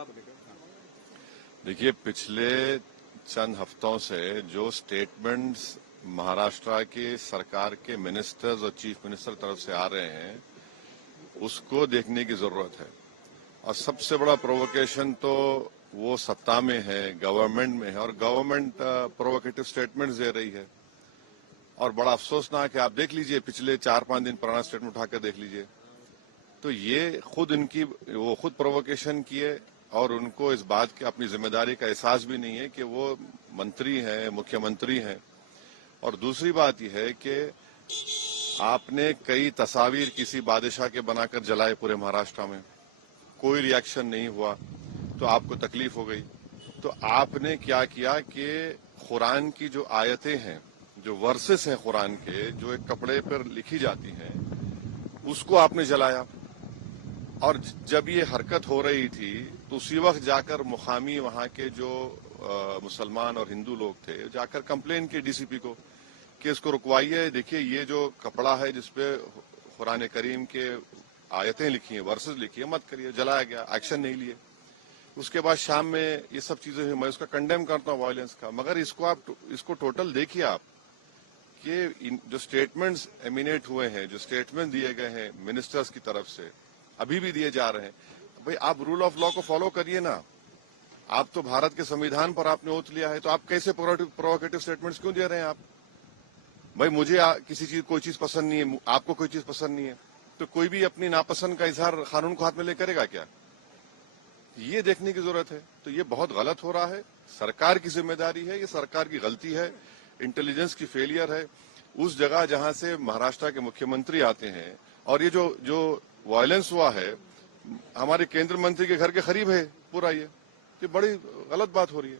आपको लेकर? देखिए, पिछले चंद हफ्तों से जो स्टेटमेंट्स महाराष्ट्र के सरकार के मिनिस्टर्स और चीफ मिनिस्टर तरफ से आ रहे हैं उसको देखने की जरूरत है। और सबसे बड़ा प्रोवोकेशन तो वो सत्ता में है, गवर्नमेंट में है, और गवर्नमेंट प्रोवोकेटिव स्टेटमेंट्स दे रही है। और बड़ा अफसोसनाक है, आप देख लीजिए पिछले 4-5 दिन पुराना स्टेटमेंट उठाकर देख लीजिए, तो ये खुद वो खुद प्रोवोकेशन किए और उनको इस बात की अपनी जिम्मेदारी का एहसास भी नहीं है कि वो मंत्री हैं, मुख्यमंत्री हैं। और दूसरी बात यह है कि आपने कई तस्वीर किसी बादशाह के बनाकर जलाए पूरे महाराष्ट्र में, कोई रिएक्शन नहीं हुआ, तो आपको तकलीफ हो गई। तो आपने क्या किया कि कुरान की जो आयतें हैं, जो वर्सेस हैं कुरान के, जो एक कपड़े पर लिखी जाती हैं, उसको आपने जलाया। और जब ये हरकत हो रही थी तो उसी वक्त जाकर मुकामी वहां के जो मुसलमान और हिंदू लोग थे, जाकर कंप्लेन की डीसीपी को कि इसको रुकवाइए। देखिए, ये जो कपड़ा है जिसपे कुरान करीम के आयतें लिखी हैं, वर्सेस लिखी है, मत करिए। जलाया गया, एक्शन नहीं लिए। उसके बाद शाम में ये सब चीजें हुई। मैं उसका कंडेम करता हूँ वायलेंस का, मगर इसको टोटल देखिए आप कि जो स्टेटमेंट्स एमिनेट हुए हैं, जो स्टेटमेंट दिए गए हैं मिनिस्टर्स की तरफ से, अभी भी दिए जा रहे हैं। भाई, आप रूल ऑफ लॉ को फॉलो करिए ना। आप तो भारत के संविधान पर आपने ओथ लिया है, तो आप कैसे प्रोवोकेटिव स्टेटमेंट्स क्यों दे रहे हैं आप? भाई, मुझे किसी चीज कोई चीज पसंद नहीं है, आपको कोई चीज पसंद नहीं है, तो कोई भी अपनी नापसंद का इजहार कानून को हाथ में ले करेगा क्या? ये देखने की जरूरत है। तो ये बहुत गलत हो रहा है, सरकार की जिम्मेदारी है, ये सरकार की गलती है, इंटेलिजेंस की फेलियर है। उस जगह जहां से महाराष्ट्र के मुख्यमंत्री आते हैं, और ये जो वायलेंस हुआ है हमारे केंद्र मंत्री के घर के करीब है पूरा, ये बड़ी गलत बात हो रही है।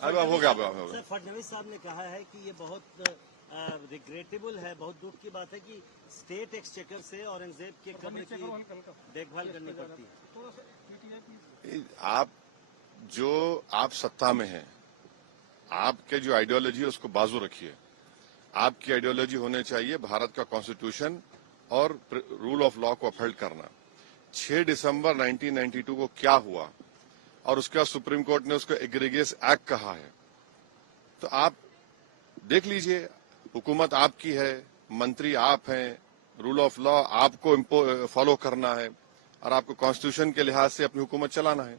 अब हो गया। सर, फडणवीस साहब ने कहा है कि ये बहुत रिग्रेटेबल है, बहुत दुख की बात है कि स्टेट एक्सचेकर से औरंगजेब के कब्र की देखभाल करनी पड़ती है। आप सत्ता में हैं, आपके जो आइडियोलॉजी है उसको बाजू रखिए। आपकी आइडियोलॉजी होने चाहिए भारत का कॉन्स्टिट्यूशन और रूल ऑफ लॉ को अपहोल्ड करना। 6 दिसंबर 1992 को क्या हुआ, और उसके बाद सुप्रीम कोर्ट ने उसको एग्रीगियस एक्ट कहा है। तो आप देख लीजिए, हुकूमत आपकी है, मंत्री आप हैं, रूल ऑफ लॉ आपको फॉलो करना है, और आपको कॉन्स्टिट्यूशन के लिहाज से अपनी हुकूमत चलाना है।